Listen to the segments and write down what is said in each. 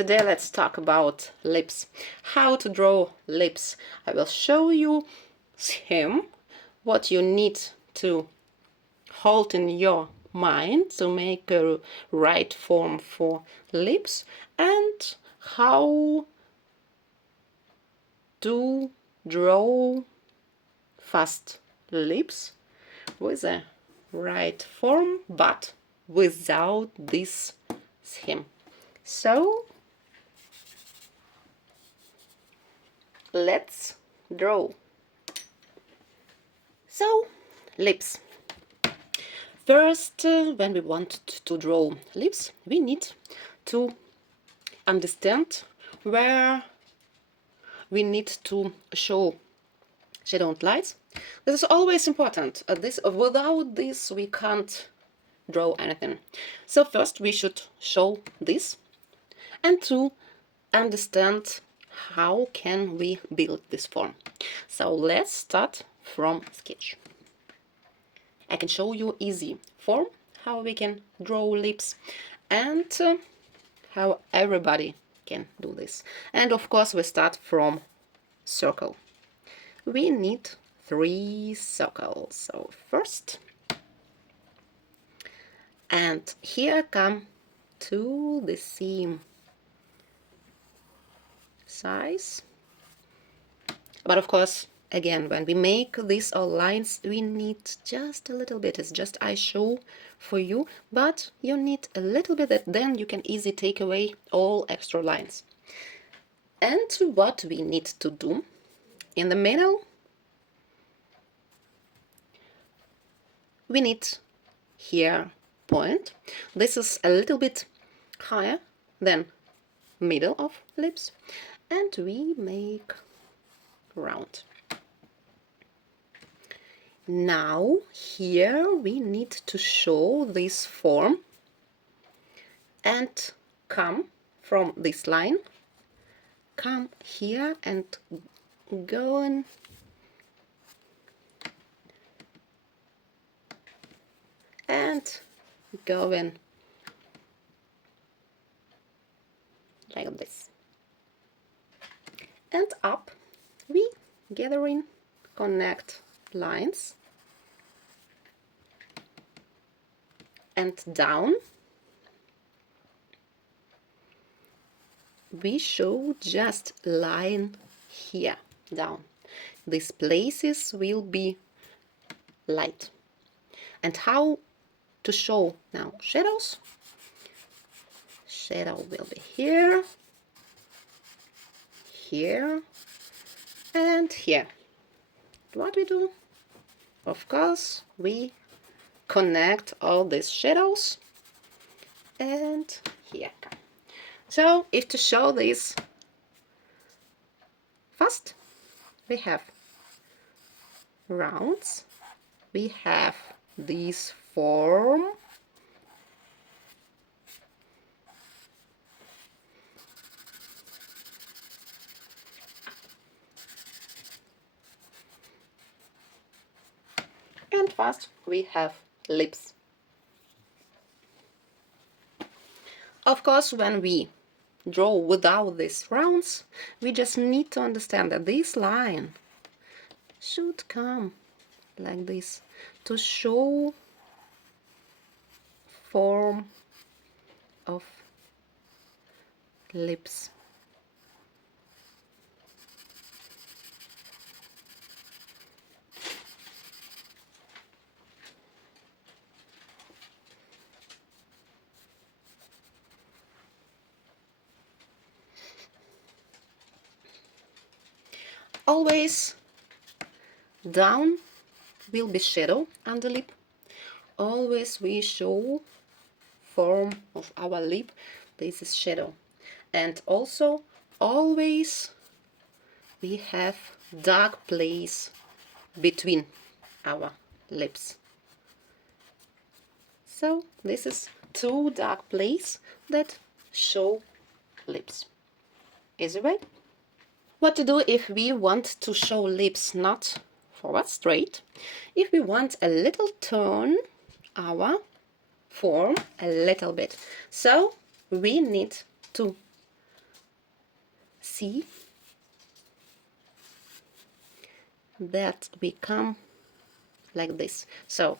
Today let's talk about lips. How to draw lips. I will show you him what you need to hold in your mind to make a right form for lips and how to draw fast lips with a right form but without this scheme. So let's draw. So lips. First, when we want to draw lips, we need to understand where we need to show shadow and lights. This is always important. Without this, we can't draw anything. So first, we should show this, and to understand how can we build this form. So let's start from sketch. I can show you easy form how we can draw lips and how everybody can do this. And of course we start from circle. We need 3 circles. So first, and here come to the same size. But of course, again, when we make these all lines, we need just a little bit. It's just I show for you, but you need a little bit, that then you can easily take away all extra lines. And what we need to do in the middle, we need here point. This is a little bit higher than middle of lips, and we make round. Now here we need to show this form and come from this line, come here and go in and go in like this. And up we gathering connect lines and down we show just line here down. These places will be light. And how to show now shadows? Shadow will be here, here and here. What we do? Of course, we connect all these shadows and here. So, if to show this fast, we have rounds, we have this form, and fast we have lips. Of course, when we draw without these rounds, we just need to understand that this line should come like this to show form of lips. Always down will be shadow on the lip. Always we show form of our lip. This is shadow. And also always we have dark place between our lips. So this is 2 dark place that show lips. Easy way? What to do if we want to show lips not forward straight? If we want a little turn our form a little bit, so we need to see that we come like this. So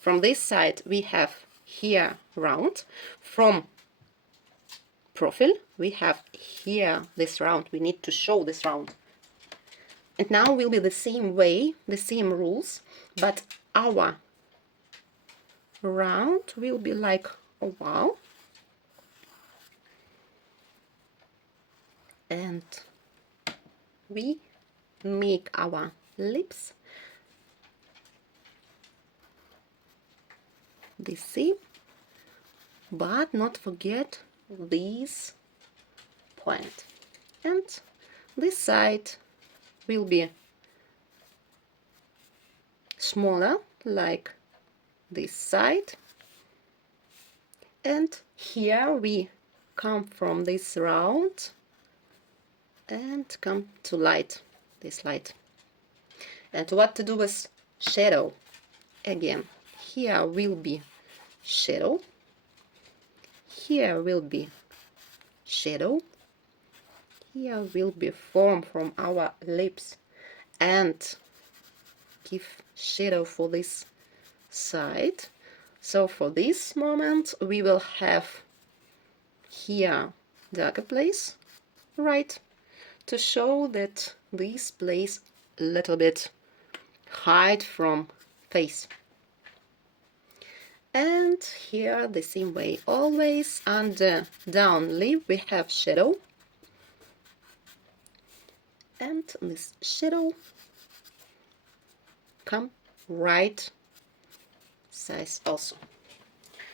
from this side we have here round, from profile we have here this round. We need to show this round. And now will be the same way, the same rules, but our round will be like oval, and we make our lips the same, but not forget this point. And this side will be smaller, like this side, and here we come from this round and come to light, this light. And what to do with shadow? Again, here will be shadow, here will be shadow, here will be form from our lips, and give shadow for this side. So for this moment we will have here darker place, right, to show that this place a little bit hide from face. And here the same way, always under down lip we have shadow, and this shadow come right size also.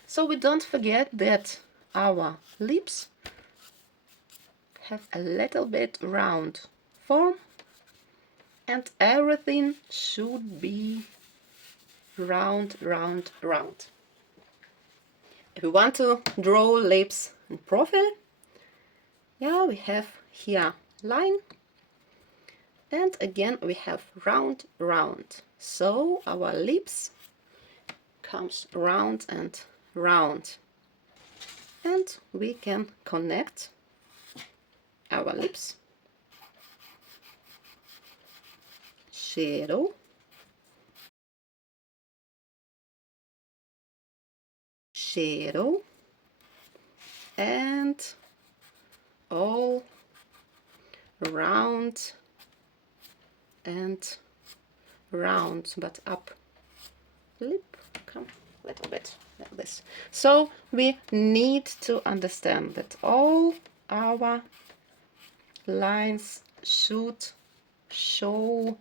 So we don't forget that our lips have a little bit round form, and everything should be round, round, round. If we want to draw lips in profile, yeah, we have here line, and again we have round, round. So our lips comes round and round, and we can connect our lips, shadow, shadow, and all round and round, but up lip come a little bit like this. So we need to understand that all our lines should show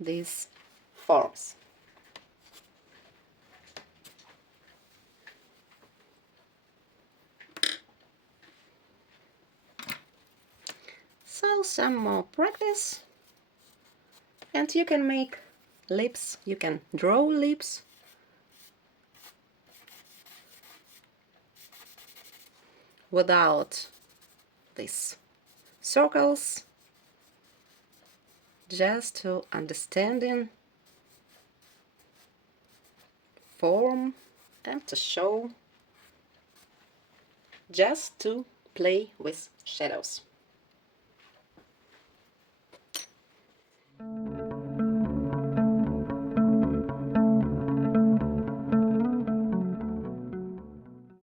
these forms. So some more practice, and you can make lips, you can draw lips without these circles, just to understanding form and to show, just to play with shadows.